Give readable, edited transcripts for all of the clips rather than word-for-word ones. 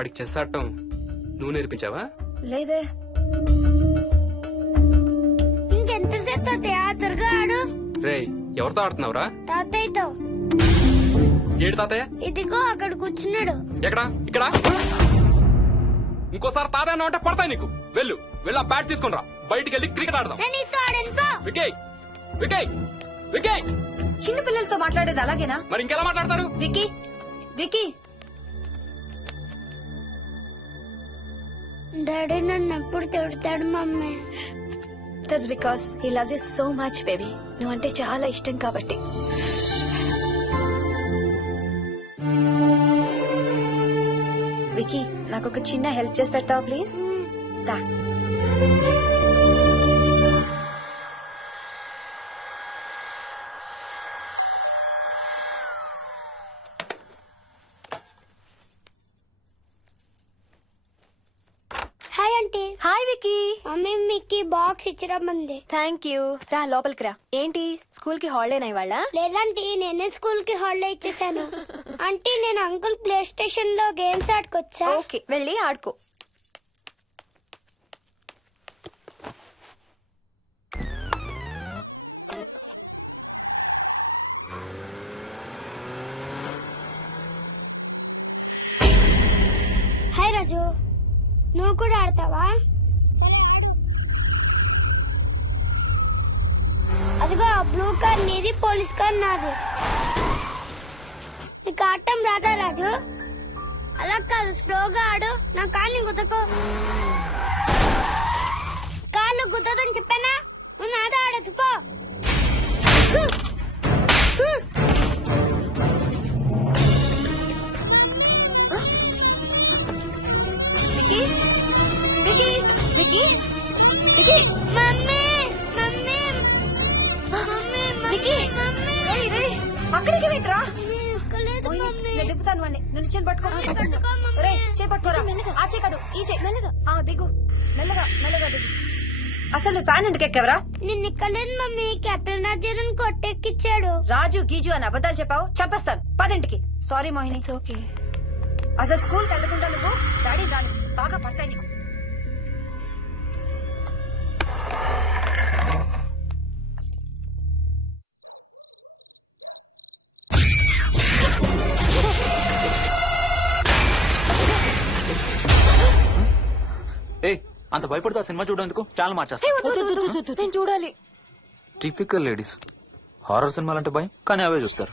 వాడికి చెస్ ఆడటం నువ్వు నేర్పించావా? లేదే. ఇంకెంతసేపు తాతయ్య త్వరగా ఆడు. రేయ్, ఎవరితో ఆడుతున్నావురా? తాతయ్యతో. ఏడు తాతయ్య? ఇదిగో అక్కడ కూర్చున్నాడు. ఎక్కడా? ఇక్కడ. ఇంకోసారి తాతయ్య అన్నావు అంటే పడతాయి నీకు. వెళ్ళు ఆ బ్యాట్ తీసుకుని రా, బయటికి వెళ్ళి క్రికెట్ ఆడదాం. నేను నీతో ఆడను పో. వికయ్ వికయ్ వికయ్. చిన్న పిల్లలతో మాట్లాడేది అలాగేనా? మరి ఇంకెలా మాట్లాడతారు? Wiki wiki. డాడీ నన్ను ఎప్పుడు తిడతాడు mummy. That's because he loves you so much baby. నువ్వంటే చాలా ఇష్టం కాబట్టి. వికీ, నాకు ఒక చిన్న హెల్ప్ చేసి పెడతావా ప్లీజ్? దా. Hi aunty. Hi Vicky. Mummy మీకు బాక్స్ ఇచ్చిరమ్మంది. Thank you. రా లోపలికి రా. ఏంటి స్కూల్ కి హాలిడేనా ఇవాళ? లేదంటే నేనే స్కూల్ కి హాలిడే ఇచ్చేసాను. అంటే నేను అంకుల్ ప్లే స్టేషన్ లో గేమ్స్ ఆడుకోవచ్చా? ఓకే, వెళ్ళి ఆడుకో. హాయ్ రాజు, నువ్వు కూడా ఆడతావా? అదిగో బ్లూ కార్ నీది, పోలీస్ కార్ నాది. నీకు ఆడటం రాదా రాజు? అలా కాదు, స్లోగా ఆడు. నా కార్ని గుద్దకు. కార్ను గుద్దదని చెప్పానా? నువ్వు నాతో ఆడచ్చు పో. Vicky Vicky Vicky Vicky. Mummy mummy mummy Vicky. Mummy అక్కడికి వెంట్రా. ఎక్కలేదు మమ్మీ. నేను దింపుతాను వాడిని. నువ్వు నిచ్చెన పట్టుకో. పట్టుకో మమ్మీ. రే, చేయి పట్టుకోరా. మెల్లగా. ఆ చేయి కాదు, ఈ చేయి. మెల్లగా. దిగు. మెల్లగా మెల్లగా దిగు. అసలు నువ్వు ఫ్యాన్ ఎందుకు ఎక్కావరా? నిన్న ఎక్కలేదు మమ్మీ. కెప్టెన్ రాజుని కొట్టెక్కిచ్చాడు. రాజు గీజు అని అబద్ధాలు చెప్పావు, చంపేస్తాను. 10ంటికి. సారీ మోహిని. It's okay. అసలు స్కూల్ కి వెళ్ళకుండా నువ్వు డాడీ రాను బాగా పడతాయి నీకు. ఏ అంత భయపడుతూ సినిమా చూడేందుకు ఛానల్ మార్చేస్తా. నేను చూడాలి. Typical ladies. హారర్ సినిమాలంటే భయం, కానీ అవే చూస్తారు.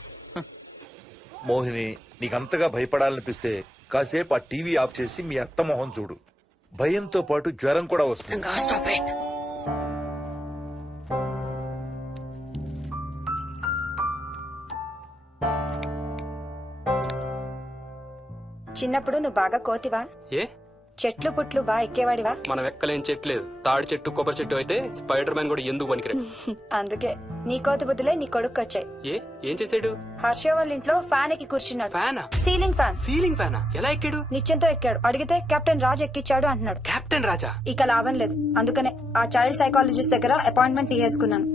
మోహిని, నీకంతగా భయపడాలనిపిస్తే కాసేపు ఆ టీవీ ఆఫ్ చేసి మీ అత్త మొహం చూడు. భయంతో పాటు జ్వరం కూడా వస్తుంది. చిన్నప్పుడు నువ్వు బాగా కోతివా? ఏ చెట్లు పుట్లు బాగా ఎక్కేవాడివా? మనం ఎక్కలేని చెట్లేదు. తాడి చెట్టు, కొబ్బరి చెట్టు అయితే స్పైడర్ మ్యాన్ కూడా ఎందుకు పనికిరాడు. అందుకే నీ కోతి బుద్ధులే నీ కొడుకు వచ్చాయి. ఏం చేసాడు? హర్ష వాళ్ళ ఇంట్లో ఫ్యాన్ ఎక్కి కూర్చున్నాడు. ఫ్యానా? Ceiling fan. సీలింగ్ ఫ్యానా? ఎలా ఎక్కాడు? నిత్యంతో ఎక్కాడు. అడిగితే కెప్టెన్ రాజు ఎక్కిచ్చాడు అంటున్నాడు. కెప్టెన్ రాజా? ఇక లాభం లేదు. అందుకనే ఆ చైల్డ్ సైకాలజిస్ట్ దగ్గర అపాయింట్మెంట్ తీసుకున్నాను.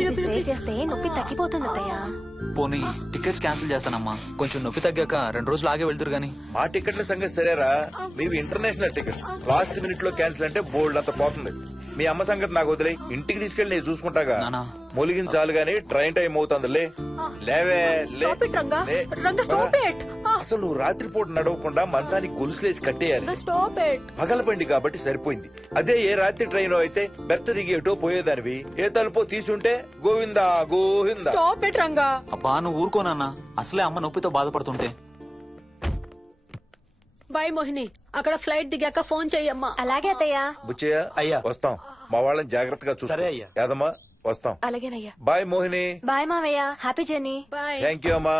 ఇది స్ప్రే చేస్తే నొప్పి తగ్గిపోతుంది అత్తయ్య. పోనీ టికెట్స్ క్యాన్సిల్ చేస్తానమ్మా. కొంచెం నొప్పి తగ్గాక 2 రోజులు ఆగే వెళ్తురు గాని. మా టికెట్ల సంగతి సరేరా, మీవి ఇంటర్నేషనల్ టికెట్స్. లాస్ట్ మినిట్ లో క్యాన్సిల్ అంటే బోల్డ్ అంత పోతుంది. మీ అమ్మ సంగతి నాకు వదిలే, ఇంటికి తీసుకెళ్ళి నేను చూసుకుంటాగా. నానా. మొలిగిన చాలు గానీ ట్రైన్ టైం అవుతుంది. లేవే లే. Stop it, Ranga. లే. Ranga, stop it. అసలు నువ్వు రాత్రిపూట నడవకుండా మంచానికి గొలుసులేసి కట్టేయాలి. Stop it. పగలబండి కాబట్టి సరిపోయింది. అదే ఏ రాత్రి ట్రైన్ అయితే బెర్త దిగి ఎటో పోయేదానివి. ఏ తలుపో తీసుంటే గోవిందా గోవిందా. Stop it Ranga. అబ్బా నువ్వు ఊరుకోనన్నా, అసలే అమ్మ నొప్పితో బాధపడుతుంటే. బాయ్ మోహిని, అక్కడ ఫ్లైట్ దిగాక ఫోన్ చెయ్యమ్మా. అలాగే అత్తయ్య. బుచ్చయ్య అయ్యా. వస్తాం. మా వాళ్ళని జాగ్రత్తగా చూసుకో. సరే అయ్యా. యాదమ్మా వస్తాం. అలాగేనయ్యా. బాయ్ మోహిని. బాయ్ మావయ్య, happy journey. Bye. Thank you అమ్మా.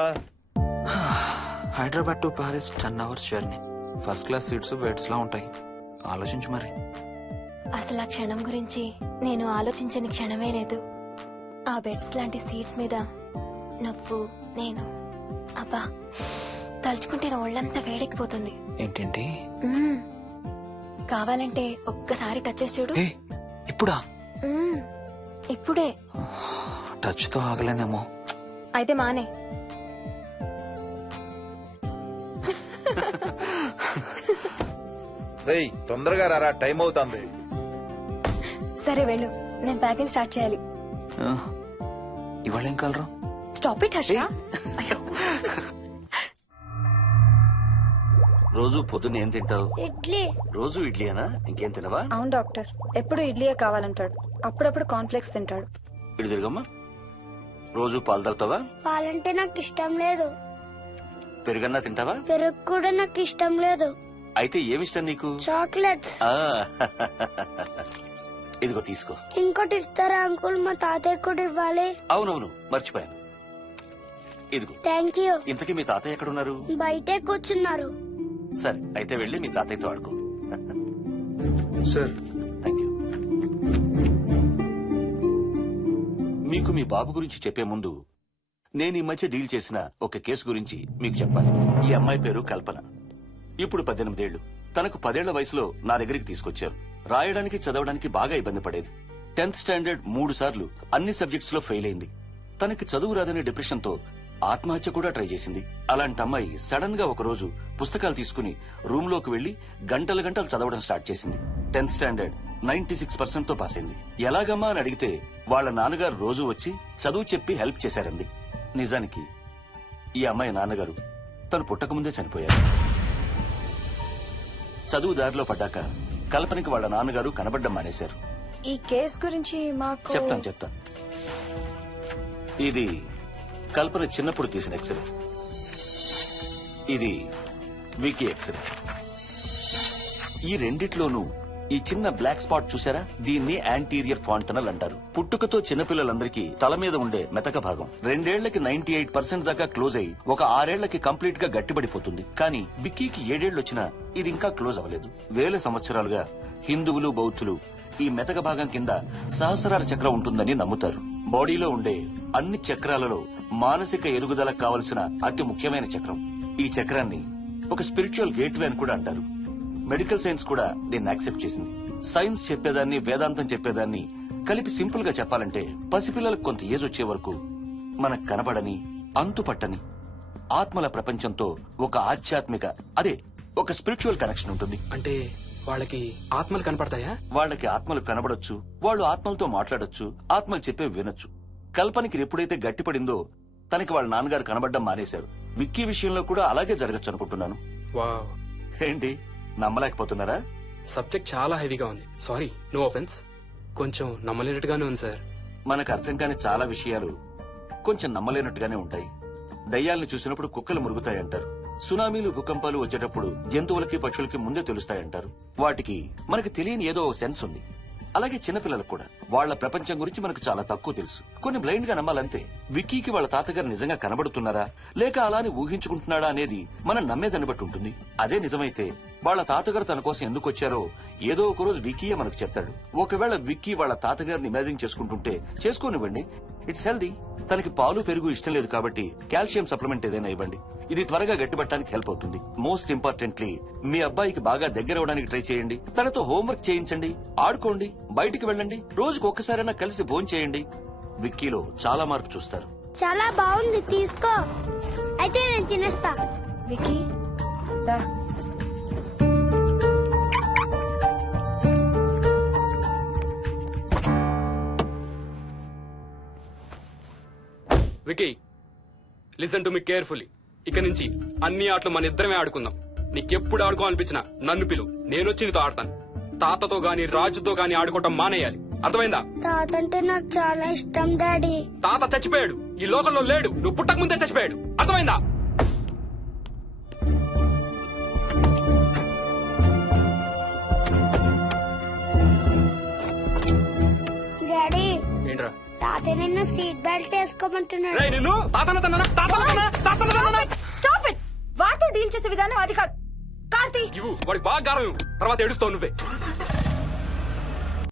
Hyderabad to Paris 10 hours journey. First class seats beds లా ఉంటాయి. ఆలోచించు మరి. అసలు ఆ క్షణం గురించి నేను ఆలోచించని క్షణమే లేదు. ఆ బెడ్స్ లాంటి సీట్స్ మీద నువ్వు, నేను, అబ్బా తలుచుకుంటే నా ఒళ్ళంతా వేడెక్కిపోతుంది. ఏంటంటే మ్మ్. కావాలంటే ఒక్కసారి టచ్ చేసి చూడు. ఏ ఇప్పుడా? మ్మ్. ఇప్పుడే. టచ్ తో ఆగలేనేమో. అయితే మానే. రేయ్ తొందరగా రారా, టైం అవుతుంది. సరే వెళ్ళు, నేను ప్యాకింగ్ స్టార్ట్ చేయాలి. ఆ, ఇవాళ ఏం కలరు? Stop it Harsha. అయ్యో. రోజు పొద్దున్న ఏం తింటావు? ఇడ్లీ. రోజు ఇడ్లీనా? ఇంకేం తినవా? అవును డాక్టర్, ఎప్పుడు ఇడ్లీయే కావాలంటాడు. అప్పుడప్పుడు కాన్ఫ్లెక్స్ తింటాడు. ఇటు తిరగమ్మా. రోజు పాలు తాగుతావా? పాలంటే నాకు ఇష్టం లేదు. పెరుగన్నా తింటావా? పెరుగు కూడా నాకు ఇష్టం లేదు. అయితే ఏమిష్టం నీకు? చాక్లెట్స్. ఆ, ఇదిగో తీసుకో. ఇంకోటి ఇస్తారా అంకుల్? మా తాతయ్య కూడా ఇవ్వాలి. అవునవును మర్చిపోయాను. ఇదిగో. Thank you. ఇంతకీ మీ తాతయ్య ఎక్కడున్నారు? బయటే కూర్చున్నారు. సరే అయితే వెళ్ళి మీ తాతయ్యతో ఆడుకో. Sir thank you. మీకు మీ బాబు గురించి చెప్పే ముందు నేను ఈ మధ్య డీల్ చేసిన ఒక కేసు గురించి మీకు చెప్పాలి. ఈ అమ్మాయి పేరు కల్పన. ఇప్పుడు 18 ఏళ్లు. తనకు 10 ఏళ్ల వయసులో నా దగ్గరికి తీసుకొచ్చారు. రాయడానికి చదవడానికి బాగా ఇబ్బంది పడేది. 10th స్టాండర్డ్ 3 సార్లు అన్ని సబ్జెక్ట్స్ లో ఫెయిల్ అయింది. తనకి చదువు రాదనే డిప్రెషన్ తో ఆత్మహత్య కూడా ట్రై చేసింది. అలాంటి అమ్మాయి సడన్ గా ఒక రోజు పుస్తకాలు తీసుకుని రూమ్ లోకి వెళ్లి గంటలు గంటలు చదవడం స్టార్ట్ చేసింది. 10th స్టాండర్డ్ 96% తో పాస్ అయింది. ఎలాగమ్మా అని అడిగితే వాళ్ళ నాన్నగారు రోజు వచ్చి చదువు చెప్పి హెల్ప్ చేశారంది. నిజానికి ఈ అమ్మాయి నాన్నగారు తను పుట్టకముందే చనిపోయారు. చదువు దారిలో పడ్డాక కల్పనకి వాళ్ళ నాన్నగారు కనబడ్డం మానేశారు. ఈ కేస్ గురించి మాకు చెప్తాను. ఇది కల్పన చిన్నప్పుడు తీసిన ఎక్స్రే. ఇది వికీ ఎక్స్రే. ఈ రెండిట్లోనూ ఈ చిన్న బ్లాక్ స్పాట్ చూసారా? దీన్ని యాంటీరియర్ ఫాంటనల్ అంటారు. పుట్టుకతో చిన్నపిల్లలందరికీ తల మీద ఉండే మెతక భాగం 2 ఏళ్లకి 98% దాకా క్లోజ్ అయి ఒక 6 ఏళ్లకి కంప్లీట్ గా గట్టిపడిపోతుంది. కానీ విక్కీకి 7 ఏళ్లు వచ్చినా ఇది ఇంకా క్లోజ్ అవ్వలేదు. వేల సంవత్సరాలుగా హిందువులు, బౌద్ధులు ఈ మెతక భాగం కింద సహస్రార చక్రం ఉంటుందని నమ్ముతారు. బాడీలో ఉండే అన్ని చక్రాలలో మానసిక ఎదుగుదలకు కావలసిన అతి ముఖ్యమైన చక్రం. ఈ చక్రాన్ని ఒక స్పిరిచువల్ గేట్వే అని కూడా అంటారు. మెడికల్ సైన్స్ కూడా దీన్ని యాక్సెప్ట్ చేసింది. సైన్స్ చెప్పేదాన్ని, వేదాంతం చెప్పేదాన్ని కలిపి సింపుల్ గా చెప్పాలంటే పసిపిల్లలకు కొంత ఏజ్ వచ్చే వరకు మనకు కనబడని, అంతుపట్టని ఆత్మల ప్రపంచంతో ఒక ఆధ్యాత్మిక, అదే ఒక స్పిరిచువల్ కనెక్షన్ ఉంటుంది. అంటే వాళ్ళకి ఆత్మలు కనపడతాయా? వాళ్ళకి ఆత్మలు కనబడొచ్చు, వాళ్ళు ఆత్మలతో మాట్లాడొచ్చు, ఆత్మలు చెప్పే వినొచ్చు. కల్పనకి ఎప్పుడైతే గట్టిపడిందో తనకి వాళ్ళ నాన్నగారు కనబడ్డం మానేశారు. విక్కీ విషయంలో కూడా అలాగే జరగచ్చు అనుకుంటున్నాను. వావ్, ఏంటి నమ్మలేకపోతున్నారా? సబ్జెక్ట్ చాలా హెవీగా ఉంది. Sorry, no offence. కొంచెం నమ్మలేనట్టుగానే ఉంది సార్. మనకు అర్థం కాని చాలా విషయాలు కొంచెం నమ్మలేనట్టుగానే ఉంటాయి. దయ్యాలను చూసినప్పుడు కుక్కలు మురుగుతాయంటారు. సునామీలు, భూకంపాలు వచ్చేటప్పుడు జంతువులకి, పక్షులకి ముందే తెలుస్తాయంటారు. వాటికి మనకు తెలియని ఏదో సెన్స్ ఉంది. అలాగే చిన్నపిల్లలకు కూడా వాళ్ల ప్రపంచం గురించి మనకు చాలా తక్కువ తెలుసు. కొన్ని బ్లైండ్ గా నమ్మాలంతే. విక్కీకి వాళ్ళ తాతగారు నిజంగా కనబడుతున్నారా లేక అలానే ఊహించుకుంటున్నాడా అనేది మనం నమ్మేదాన్ని బట్టి ఉంటుంది. అదే నిజమైతే వాళ్ళ తాతగారు తన కోసం ఎందుకు వచ్చారో ఏదో ఒక రోజు విక్కీయే మనకు చెప్తాడు. ఒకవేళ విక్కీ వాళ్ళ తాతగారిని ఇమాజిన్ చేసుకుంటుంటే చేసుకోనివ్వండి, ఇట్స్ హెల్దీ. తనకి పాలు, పెరుగు ఇష్టం లేదు కాబట్టి కాల్షియం సప్లిమెంట్ ఏదైనా ఇవ్వండి. ఇది త్వరగా గట్టిపట్టడానికి హెల్ప్ అవుతుంది. మోస్ట్ ఇంపార్టెంట్లీ మీ అబ్బాయికి బాగా దగ్గర అవడానికి ట్రై చేయండి. తనతో హోంవర్క్ చేయించండి, ఆడుకోండి, బయటికి వెళ్ళండి, రోజుకు ఒక్కసారైనా కలిసి భోజనం చేయండి. విక్కీలో చాలా మార్పు చూస్తారు. చాలా బాగుంది, తీసుకో. అయితే నేను తినేస్తా. వికీ దా. Vicky, listen to me carefully. ఇక నుంచి అన్ని ఆటలు మన ఇద్దరమే ఆడుకుందాం. నీకెప్పుడు ఆడుకోవాలనిపించినా నన్ను పిలు, నేనొచ్చి నీతో ఆడతాను. తాతతో గాని రాజుతో గాని ఆడుకోవటం మానేయాలి, అర్థమైందా? తాత అంటే నాకు చాలా ఇష్టం డాడీ. తాత చచ్చిపోయాడు, ఈ లోకంలో లేడు. నువ్వు పుట్టక ముందే చచ్చిపోయాడు, అర్థమైందా? డాడీ, ఏంట్రా? తాత నిన్ను సీట్ బెల్ట్ వేసుకోమంటున్నాడు. రేయ్, నిన్ను తాతన తన్నానా? తాతన తన్నానా? తాతన తన్నానా? Stop it. వాడితో డీల్ చేసే విధానం అది కాదు. కార్తీ ఇవ్వు, వాడికి బాగా గారం ఇవ్వు. తర్వాత ఏడుస్తావు నువ్వే.